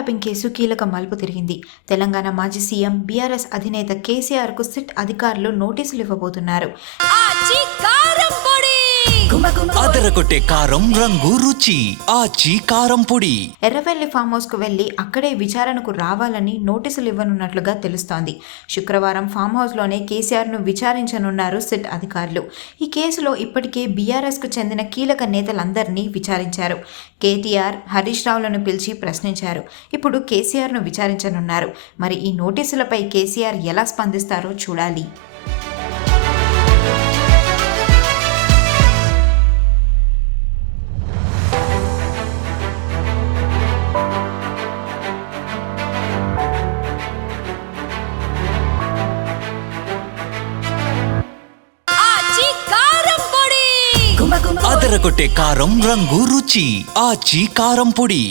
Tapping case కీలక మలుపు తిరిగింది. తెలంగాణ మాజీ సీఎం బీఆర్ఎస్ అధినేత కేసీఆర్కు సిట్ అధికారులు నోటీసులు ఇవ్వబోతున్నారు. అదరగొట్టే కారం రంగు రుచి ఆచి కారం పొడి. ఎర్రవెల్లి ఫామ్ హౌస్ కు వెళ్లి అక్కడే విచారణకు రావాలని నోటీసులు ఇవ్వనున్నట్లుగా తెలుస్తోంది. శుక్రవారం ఫామ్ హౌస్ లోనే కేసీఆర్ ను విచారించనున్నారు సిట్ అధికారులు. ఈ కేసులో ఇప్పటికే బీఆర్ఎస్ కు చెందిన కీలక నేతలందరినీ విచారించారు. కేటీఆర్, హరీష్ రావులను పిలిచి ప్రశ్నించారు. ఇప్పుడు కేసీఆర్ ను విచారించనున్నారు. మరి ఈ నోటీసులపై కేసీఆర్ ఎలా స్పందిస్తారో చూడాలి. అదరగొట్టే కారం రంగు రుచి ఆచి కారం పొడి.